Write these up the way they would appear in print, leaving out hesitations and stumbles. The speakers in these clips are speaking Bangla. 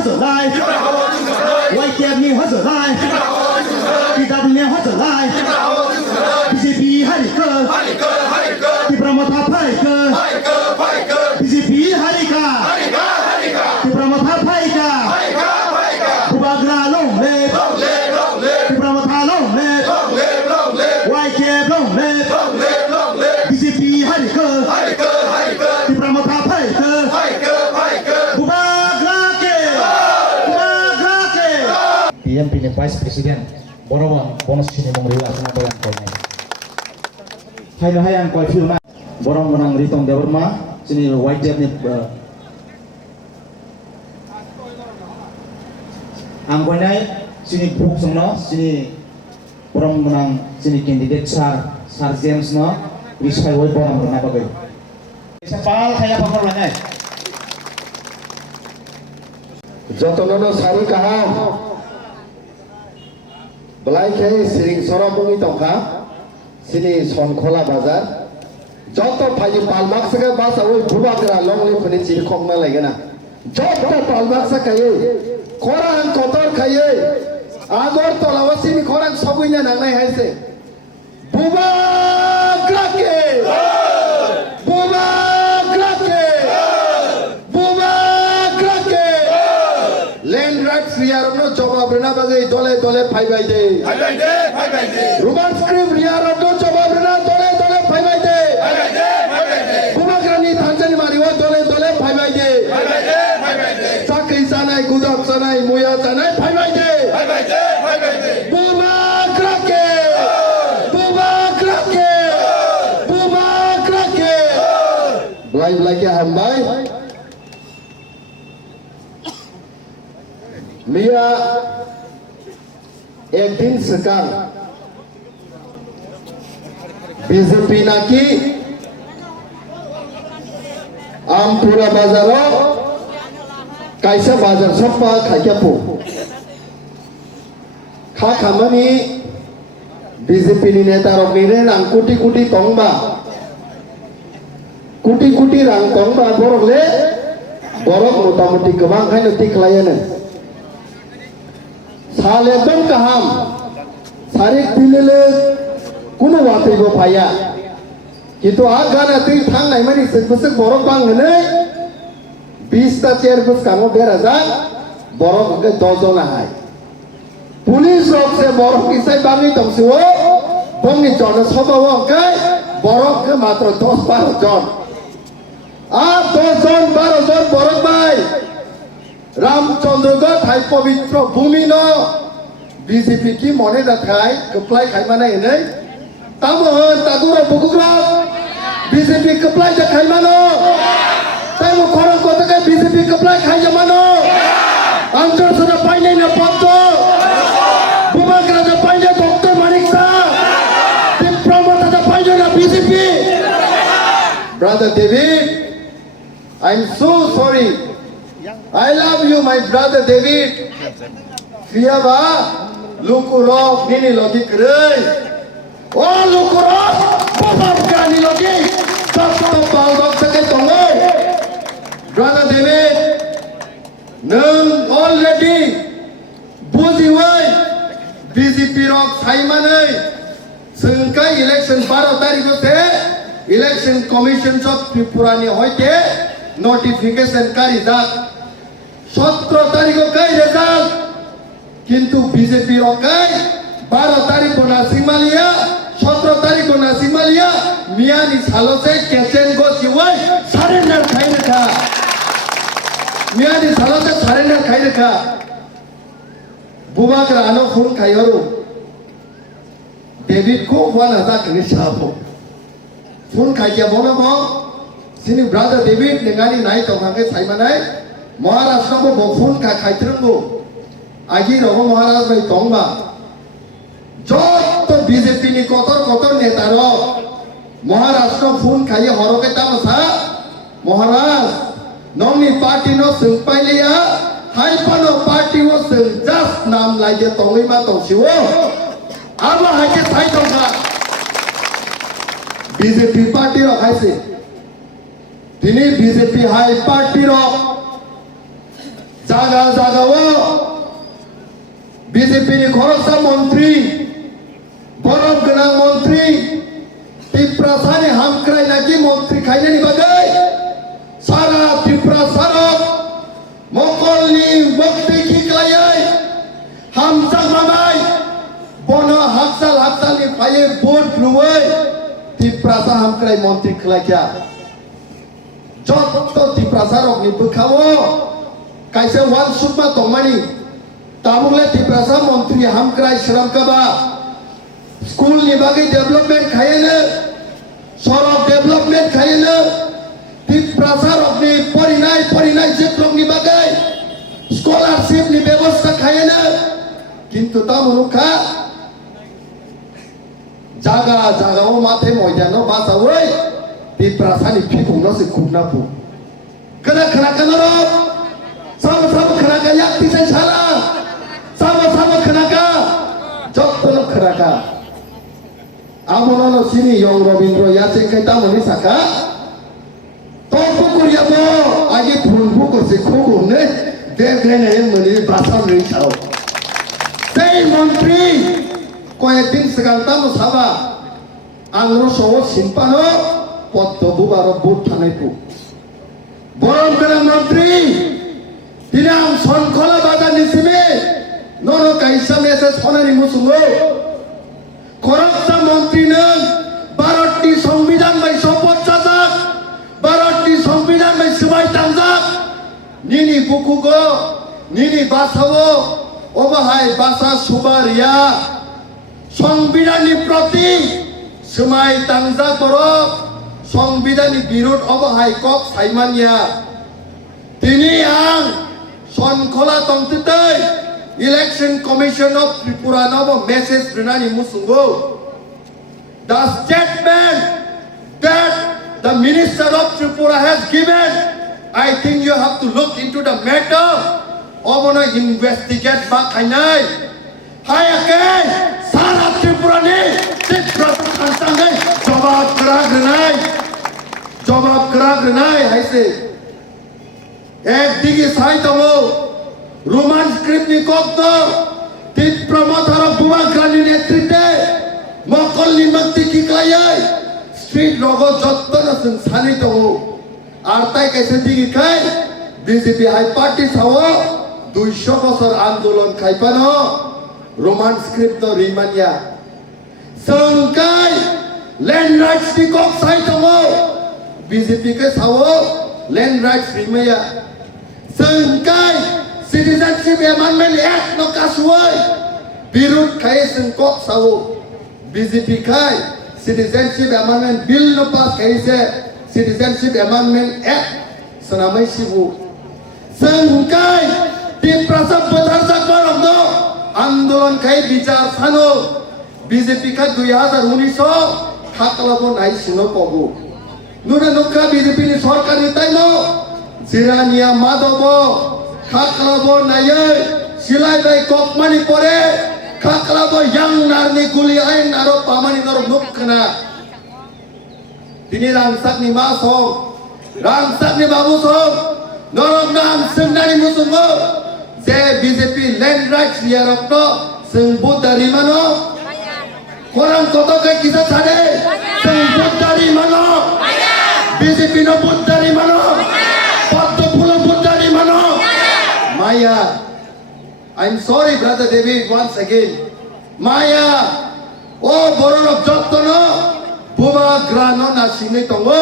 或者来，外界你或者来，PW 或者来，BJP 哈里哥，di Pramotha Phaika, BJP 哈里噶，di Pramotha Phaika, Bubagra long live, di Pramotha long live, YK long live, BJP 哈里哥，di Pramotha Phaika, Bubagra ke. PMP ni Vice President Borong bonus sini mengriwa sana koyan koyan. Hai no hayang koi film Borong menang Ritong Dewarma sini White Jet ni angkoi nai sini group songno sini Borong menang sini candidate Sar James no risai woi Borong menang bagai. Sepal kaya pangkor lanai. Jotonono sari kaham belai ke siring sorobungi tongka sini Sonkola bazar joto phaji palmak saka basa oi bubagra longli phani chiri khongna laigena joto palmak saka ye korang kotor khaye agor tolawa sini korang sabuinya nangnai haise bubagra ke land rights riarno jawab rena bagai dole dole phai bai de roman script riarno jawab rena dole dole phai bai de bubagrani thanjani mariwa dole dole phai bai de sakai sanai gudap sanai muya sanai phai bai de bubagra ke belai belai ke hambai Mia एक दिन sekarang BJP naki Ampura bazaro kaisa bazar sapa khaiyapu kha khamani BJP ni neta rok ni ren ang kuti kuti tongba kuti rang tongba borok le borok motamoti gobang khaino tiklayana साले दम कहम सारे दिले कुनो वाते गो पाया किंतु आ गाना ती थांग नाय मानि सक बरक बांग हने 20 ता चेयर बस कामो बेराजा बरक के 10 जन हाय पुलिस रक से बरक किसाय बांगी तमसिओ बंगी जन सबाव के बरक के मात्र 10 12 जन आ 10 जन 12 जन बरक बाय रामचंद्रगढ़ थाई पवित्र भूमि न बीजेपी की मने रखाय कप्लाई खाय माने ने तामोहन तागुरा बुगुग्रा बीजेपी कप्लाई ज खाय मानो तामो खरं कोतके बीजेपी कप्लाई खाय जमानो अंतर सदा पाइने न पत्तो बुबाग्रा ज पाइने डॉक्टर मानिकसा ते प्रमोद ज पाइने न BJP brother David I am so sorry I love you, my brother David. Fiaba, lukurok nini logi kerei. Oh lukurok, papa berani logi. Satu balok sekai tongai. Brother David, nung already buziwai BJP rok saimanai. Sengkai election 12 तारीख से election commission of Tripura ni hoite notification kari dak. 17 तारीख को कई रिजल्ट किंतु बीजेपी रोकाई 12 तारीख को नासिमालिया 17 तारीख को नासिमालिया मियानी सालों से कैसेन को सिवाय सरेंडर खाई रखा मियानी सालों से सरेंडर खाई रखा बुबा करानो फोन खाई औरो डेविड को 1000 करी साहब फोन खाई क्या बोला बो सिनी ब्रदर डेविड नेगानी नाई तो खाके साइमनाई महाराष्ट्र को बफून का खाइत्रंगो आगे रहो महाराष्ट्र भाई तोंगा जो तो बीजेपी नि कोतर नेता रो महाराष्ट्र फोन खाइए हरो के तामसा महाराष्ट्र नोनी पार्टी नो संपाई लिया हाई पनो पार्टी वो जस्ट नाम लाइए तोंगी मा तोंसिवो अब हाके थाई तोंगा बीजेपी पार्टी रो खाइसे दिनी बीजेपी हाई पार्टी रो জাগা জাগাও বিজেপি ni খরচা মন্ত্রী বরফ গোনাं মন্ত্রী ত্রিপুরাসানি হামক্রাই নাকি মন্ত্রী খাইনানি বাগै সারা ত্রিপুরা সারক মকলনি বক্তি কিক্লাयै হামজাক মামাই বন হাকসাল হাকসালনি ফায়ে ভোট লুयै ত্রিপুরাসা হামক্রাই মন্ত্রী খাইয়া যত ত্রিপুরাসা রকনি বখাও কাইসে ওয়ান সুপা তংমানি তামুলে ত্রিপুরাসা মন্ত্রী হামক্রাই শ্রমকাবা স্কুল ni বাগै ডেভেলপমেন্ট খাইয়েनो সড়ক ডেভেলপমেন্ট খাইয়েनो ত্রিপুরাসা রকনি পরিনাই যেক্রমনি বাগै স্কলারশিপ ni ব্যবস্থা খাইয়েনো কিন্তু তামুনুখা জাগা জাগাও মাথে ময়দানো বাসাওই ত্রিপুরাসানি ফিকুংনো সে খুবনাপু kana kanaro sama-sama kanaka yakti sai sala sama-sama kanaka jottono kanaka amono sini yong robindro yace kai tamoni saka topu kuriabo age phulbu korse khogune dekhene mani basam rei sao sei মন্ত্রী কয়েকদিন sekarang tamu saba angro sowo simpano pottobu baro but thanaipu বরফ গোনাं মন্ত্রী দিনাং সনখলা বাজার নিসিমে নন কাইসা মেসে সনানি মুসুঙ্গো খরচা মন্ত্রী নং ভারতটি সংবিধান বাই শপথ চাজাক ভারতটি সংবিধান বাই সবাই তাংজাক নিনি বুকুগো নিনি বাসাও অবহাই বাসা সুবারিয়া সংবিধাননি প্রতি সমাই তাংজাক বরফ সংবিধাননি বিরোধ অবহাই কক সাইমানিয়া তিনি আং সনখলা তংতিতৈ ইলেকশন কমিশন অফ ত্রিপুরা নব message রিনানি মুসুঙ্গো the statement that the minister of Tripura has given I think you have to look into the matter obono investigate ba khainai hayake sara Tripura ni Tripura santangai জবাব করার নাই হাইছে একদিকে সাইতমো রোমান স্ক্রিপ্ট নি কক্ত তীব্রমতার বুবাগ্রানি নেতৃত্বে মকলনি মক্তি কিক্লাयै স্ট্রিট লগো যত্ন সানিত আর তাই কাইছে দিকে খাই বিজেপি হাই পার্টি সাও 200 বছর আন্দোলন খাইপানো রোমান স্ক্রিপ্ট রিমানিয়া সংকাই ল্যান্ড রাইটস নি কক সাইতমো बीजेपी के सावो लैंड राइट्स रिमया संकाय सिटीजनशिप अमेंडमेंट एक्ट नो कासुय विरोध खाए संकोक सावो बीजेपी खाय सिटीजनशिप अमेंडमेंट बिल नो पास खाए से सिटीजनशिप अमेंडमेंट एक्ट सनामै सिबु संकाय त्रिपुरा पधार जाकबार दो आंदोलन खाए विचार सानो बीजेपी का 2019 खाकलाबो नाइ सिनो पगु नुना नुका बीजेपी नि सरकार नि ताइनो जिरानिया माधव खाकलाबो नायै सिलाय बाय ककमानि परे खाकलाबो yang narni गुलि आइन आरो पामानि नर मुखना दिनि रांसाकनि मा सं रांसाकनि बाबु सं नरक नाम सोंनानि मुसुंगो जे बीजेपी लैंड राइट्स रियारकनो जों बुदारि मानो खरां कतके किसा छाडे जों बुदारि मानो बीजेपी नो बुद्धारी मानो पद्म फूल बुद्धारी मानो माया I'm sorry brother David once again माया ओ बरनक जत्तनो बुबाग्रा नो नासिंगै दंगो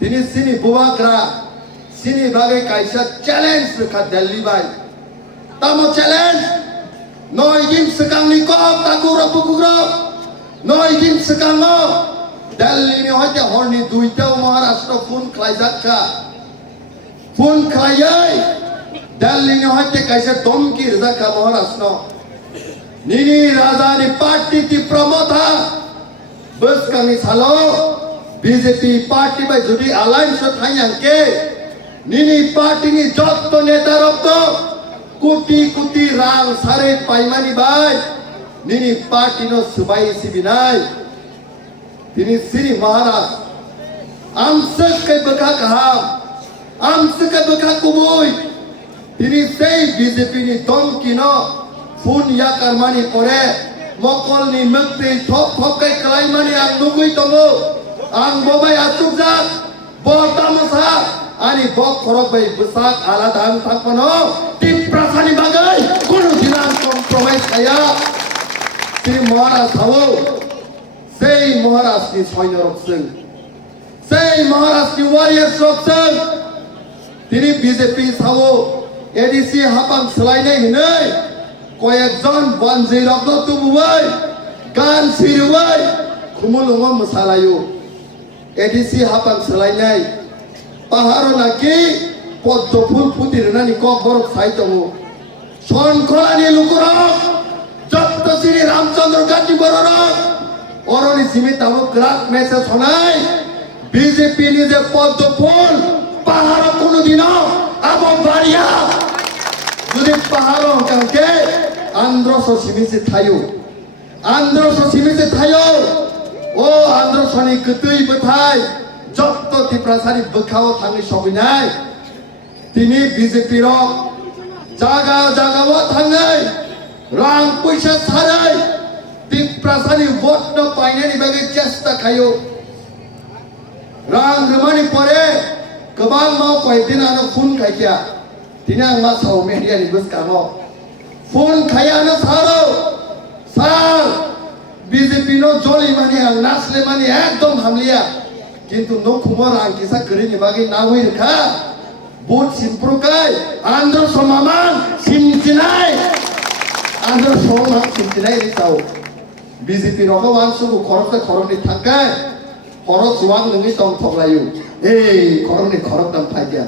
दिनै सिनि बुबाग्रा सिनि बागै काइसा चैलेंज रखा दिल्ली बाय तामो चैलेंज नय दिन सिगांनि कब ताकु रबुकुग्रा नय दिन सिगांनो दिल्ली नि हयते हरनि दुइटाव महाराष्ट्र फुन खालायजाखा फुन खालायै दिल्ली नि हयते काइसे धमकी रजाखा महाराष्ट्र निनि राजानि पार्टी ति प्रमोथा बसकांनि सालो बीजेपी पार्टी बाय जुदि अलायन्स थायांके निनि पार्टी नि जत्त नेतारक कोटी कोटी रां सारे पाइमानि बाय निनि पार्टी नो सुबाय सिबिनाय दिनै सिरि महाराज आमसक के बखा कहा आमसक के बखा कुबुय তিনি সেই BJP ni dongki no phun yakar mani pore mokol ni mukti thop kai kalai mani ang nugui tongo ang bobai atukjak bo tamosa ani bok khorok bai busak alada ang thakpano tiprasani bagai kono dinang compromise kaya তিনি মহারাজ থাও সেই মহারাজ ni সৈন্য রক্ষণ সেই মহারাজ ni warriors রক্ষণ তিনি বিজেপি থাও এডিসি হাপাং সলাইনাই হিनै কয়েকজন বনজি রক্ত তুবুবাই গান সিরুবাই খুমুলুঙ্গ মোসালায়ু এডিসি হাপাং সলাইনাই পাহাড় নাকি পদ্ম ফুল ফুটিরনানি কক বরফ সাইতমু সনখলানি লুকুরক যত শ্রী রামচন্দ্র গান্ধী বড়র অরণি সীমিতাও গ্রাক মেসেজ হনাই বিজেপি নিজে পদ্ম ফুল পাহাড় কোনদিন আবো বাড়িয়া যদি পাহাড় কাউকে আন্ধ্রস সিমিসে থায়ু আন্ধ্রস সিমিসে থায়ু ও আন্ধ্রসনি গতৈ বথাই যত ত্রিপ্রাসারি বখাও থাঙ্গি সবিনাই তিনি বিজেপির জাগা জাগাও থাঙ্গাই রাং পয়সা ছাড়াই ত্রিপ্রাসারি ভোট ন পাইনানি বাগে চেষ্টা খায়ো রাং রমানি পরে गोबां मावबाय दिनानो फुन खायखिया दिनै आं मा साव मेडियानि गोसोखाङो फुन खायानो सारो सार बिजेपि नो जलि माने आं नासले माने एकदम हामलिया किन्तु नो खुमर आं किसा करिनि बागै नावै रखा बुट सिमप्रुकाय आंध्र समामान सिमजिनाय आंध्र समामान सिमजिनाय रिसाव बिजेपि रखौ वानसुबु खरसे खरनि थांकाय खरस वां नोंनि दं थगलायु এই খরমনি খরক দাম ফাইয়া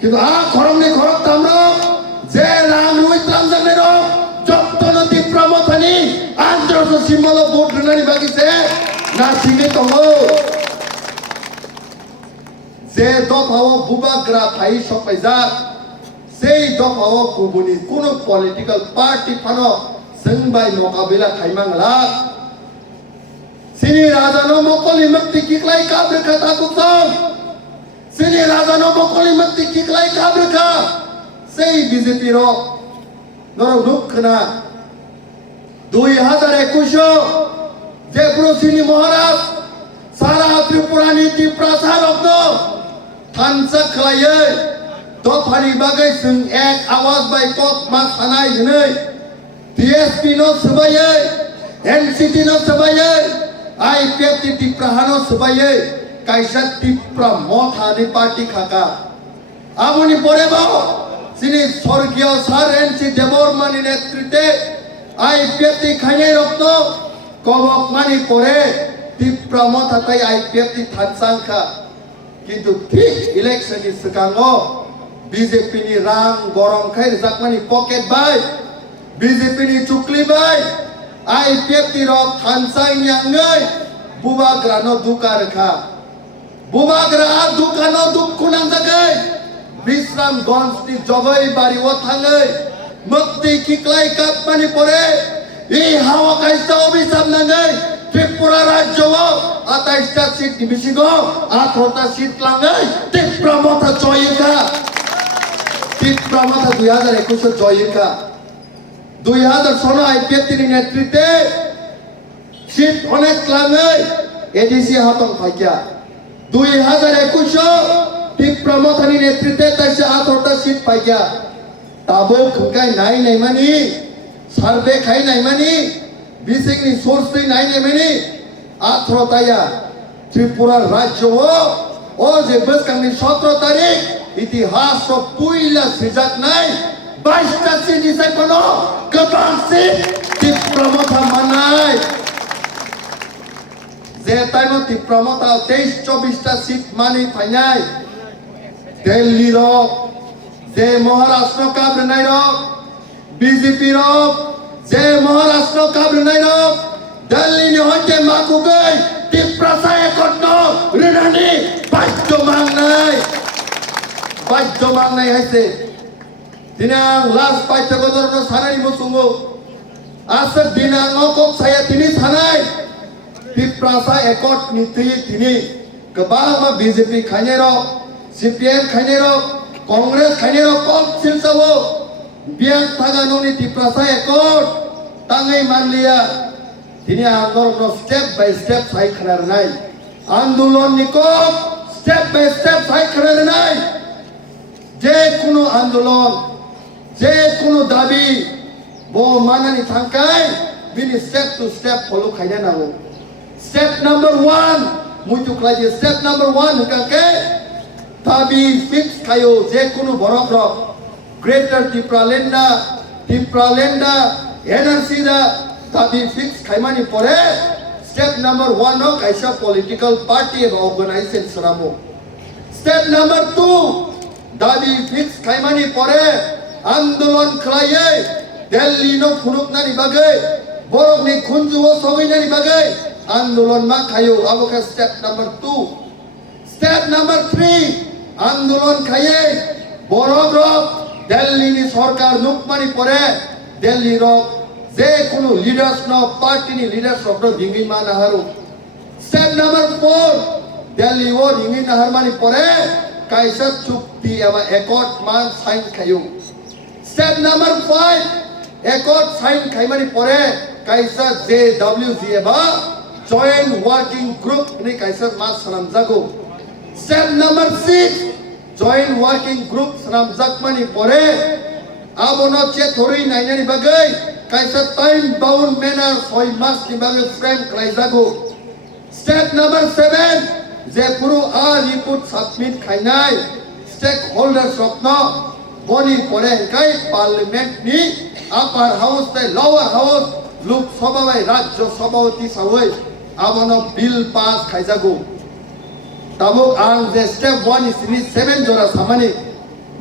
কিন্তু আ খরমনি খরক দাম র যে রাম রুই তাম জানে র যত্ন তীব্রমথানি আন্ধ্রস সিম্বল ভোট রনানি বাগিছে না সিঙ্গে তঙ্গ যে দফাও বুবাগ্রা ফাই সপাইজা সেই দফাও গুবুনি কোন পলিটিক্যাল পার্টি ফানো जोंबाय मोकाबिला खाइमांला सिनि राजानो मकलि मक्ति किक्लाय काब्रखा ताकुकं सिनि राजानो मकलि मक्ति किक्लाय काब्रखा sei বিজেপি র নর দুঃখনা 2021 যে প্রসিনি মহারাজ সারা ত্রিপুরানি ত্রিপ্রাসা রত্ন থানসা খালাयै দফানি বাগै जों এক আওয়াজ বাই কক मा थानाय हनै ডিএসপি नो सबायै एनसीटी नो सबायै आईपीएफ टिप्राहानो सबायै कायसा टिप्रा मथानि पार्टी खाका आमुनि परेबो सिनि स्वर्गीय सार एनसी देबरमानि नेतृत्वे आईपीएफ खायनै रत्न कबक मानि परे टिप्रा मथाकै आईपीएफ थानसांखा किन्तु ठीक इलेक्शन नि सिगाङो बीजेपी नि रां गरम खाय जाकमानि पकेट बाय बीजेपी नि चुक्ली बाय आईपीएफ ति रक थानसाय न्यांगै बुबाग्रानो दुका रखा बुबाग्रा दुकानो दुखुनां जागै विश्रामगंज नि जगै बारिओ थाङै मक्ति किक्लाय कापमानि परे इ हावा कायसा अभिशाप नाङै त्रिपुरा राज्यआव 28 टा सीट नि बिसिङाव 18 टा सीट लाङै त्रिपुरा मथा जयका त्रिपुरा मथा 2021 जयका 2016 आईपीएफ नि नेतृत्वे सीट अनेक लाङै एडीसी हातं फाइकिया 2021 त्रिपुरा मथानि नेतृत्वे ताइसे 18 टा सीट फाइकिया ताबो खंगाय नाय मानि सार्वे खाय नाय मानि बिसिंनि सोर्स दै नाय मानि 18 ताया त्रिपुरा राज्यआव ओ जे बसखांनि 17 तारिख इतिहास पुइला सिजाकनाय 22 टा सीट निसायपनो गोबां सीट त्रिपुरा मथा मानाय जे टाइम त्रिपुरा मथा 23-24 टा सीट मानि फाइनाय दिल्ली रक जे महाराष्ट्र काब्रनाय रक बीजेपी रक जे महाराष्ट्र काब्रनाय रक दिल्ली नि हते माकुगै त्रिपुरा एकट्न रेनानि बाध्य मांगनाय हायसे दिनां लास्ट बाध्य गदरनो सानाय मुसुङो आसर दिनां नकक साया तिनि सानाय त्रिपुरा एकट निति तिनि गोबां बीजेपी खायनाय रक सीपीएम खायनाय रक Congress khainero kop silsawo biang thaga noni tiprasa ekor tangai manlia tini andolon step by step sai khanar nai andolon nikop step by step sai khanar nai je kuno andolon je kuno dabi bo manani thangkai bini step to step follow khaina nawo step number 1 muitu klaje step number 1 hukake tabi fix kayo je kuno borok rok Greater Tipralenda NRC da tabi fix kaimani pore step number 1 no kaisa political party ba organization saramo step number 2 tabi fix kaimani pore andolon khlaye Delhi no phunuk nani bagai borok ni khunjuo sogai nani bagai andolon ma khayo aboka step number 2 step number 3 andolon khaye borok rok Delhi ni sarkar nukmani pore Delhi rok je kuno leaders no party ni leaders rok no dingi mana haru step number 4 Delhi wo dingi na harmani pore kaisa chukti aba accord man sign khayo step number 5 accord sign khaimani pore kaisa JWG aba joint working group ni kaisa mas sanam jago step number 6 joint working group sanam jakmani pore abono che thori nainani bagai kaisa time bound manner 6 mas ni bagai frame klaijago step number 7 je puru a report submit khainai stakeholders rokno boni pore kai parliament ni upper house te lower house lok sabha bai rajya sabhapati sawai abono bill pass khaijago tabuk ang je step 1 is ni 7 jora samani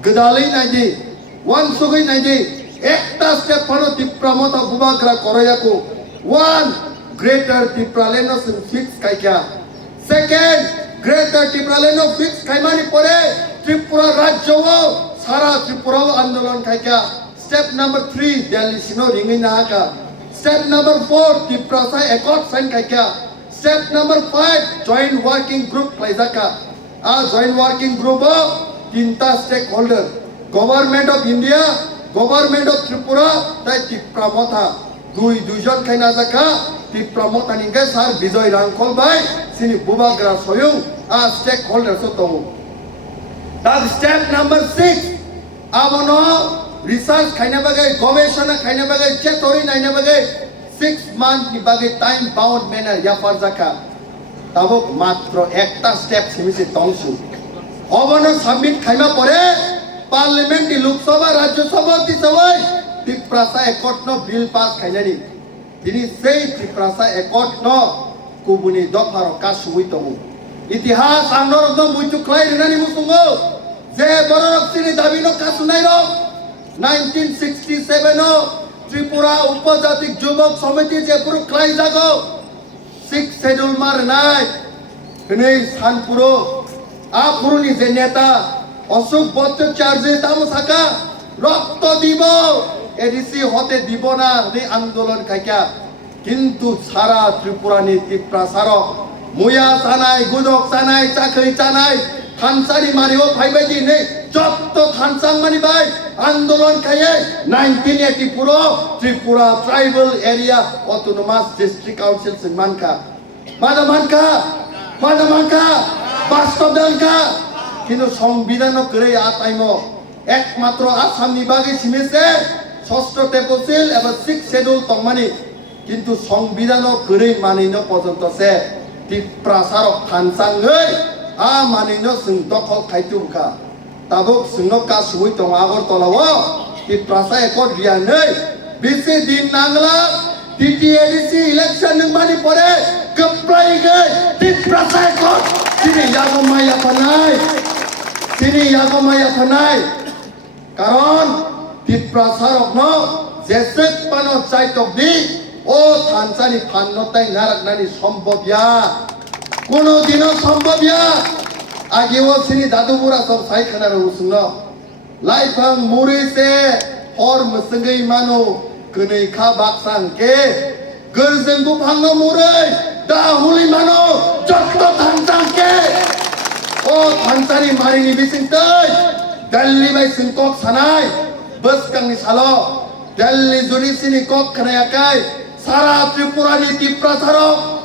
gadalai naiji 1 sugai naiji ekta step pano tipramota bubagra korayako 1 greater tipraleno fix kaikya second greater tipraleno fix kaimani pore tripura rajyo sara tripura andolon kaikya step number 3 Delhi sino ringi nahaka step number 4 tiprasa accord sign kaikya step number 5 joint working group klaizaka a joint working group tinta stakeholder government of India government of Tripura tai tipramotha duijon khaina jaka tipramotha ninga sar Bijoy Rangkol bai sini bubagra soyung a stakeholder so tongu that step number 6 abono research khaina bagai gobeshona khaina bagai chetori naina bagai 6 month ni bagai time bound manner ya farjaka tabuk matro ekta step simisi tongsu obono submit khaima pore parliament ni lok sabha rajya sabha ti sawai tiprasa accord no bill pass khainani tini sei tiprasa accord no kubuni dopharo kasui tomu itihas anor no muitu klai renani musungo je borok sini dabi no kasunai ro 1967 no Tripura Upajatik Jubok Samiti je puru klai jago 6 schedule mar nai nei sanpuro a puru ni je neta Ashok ভট্টাচার্যের দাম থাকা রক্ত দিব এডিসি হতে দিব না এই আন্দোলন কাইকা কিন্তু সারা ত্রিপুরা নি ত্রিপ্রাসার মুয়া জানাই গুজক জানাই চাকরি জানাই থানসারি মারিও ভাইবাজি নেই যত থানসাং মানি ভাই আন্দোলন খাইয়ে 1984 Tripura tribal area autonomous district council সিনমানকা মানমানকা বাস্তবদানকা কিন্তু সংবিধানও করে আতাইমো একমাত্র আসামনি বাগে সিমেছে ষষ্ঠ টেপসিল এবং 6 শিডিউল তংমানি কিন্তু সংবিধানও করে মানিনো পর্যন্ত সে টিপ্রাসারক থানসাংৈ আ মানিনো जों দখল খাইতুকা তাবক जोंनो কাসুই দং আগরতলাও টিপ্রাসা একট রিয়াनै বেশি দিন নাংলা টিটিএডিসি ইলেকশন নংমানি পরে কপ্রাইগৈ টিপ্রাসা একট তিনি ইয়াগমায়া ফানাই তিনি ইয়াগমায়া ফানাই কারণ টিপ্রাসারক ন জেসেক পানো চাইতবি ও থানসানি ফান্নতাই নারাকনানি সম্ভবয়া কোনদিনও সম্ভবয়া আগেও সিনি দাদুপুরা সব সাইখানার উসুন লাইফাং মুরিসে হর মসঙ্গই মানো কनै খা বাকসাংকে গরজং বুফাংনো মুरै दा हुली मानो जत्तो थानसांके ओ थानसानि मारिनि बिसिंतै दिल्ली बाय सिंकक सानाय बस कांगनि सालो दिल्ली जुरि सिनि कक खनायाखाय सारा त्रिपुरानि टिप्रासारक